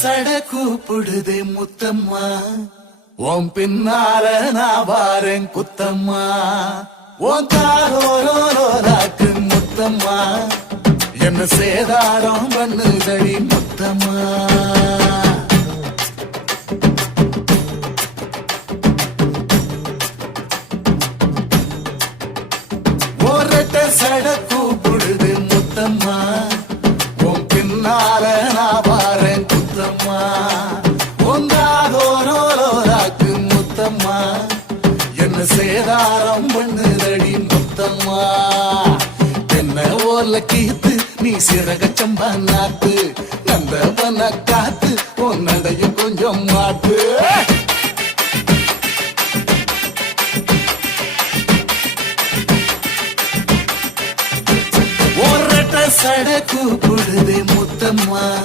சட கூப்பிடுதே முத்தம்மா, உன் பின்னால நான் வாரேன் குத்தம்மா, உன் காரோராக்கு முத்தம்மா, என்ன சேதாரம் பண்ணுதடி முத்தம்மா. ஒரட்ட சட கூப்பிடுது முத்தம்மா, உன் பின்னால நான் வாரேன் குத்தம்மா, உங்காதோராக்கு முத்தம்மா, என்ன சேதாரம் பண்ணுதடி முத்தம்மா. என்ன ஓல கீத்து நீ சிறக சம்பா நாத்து,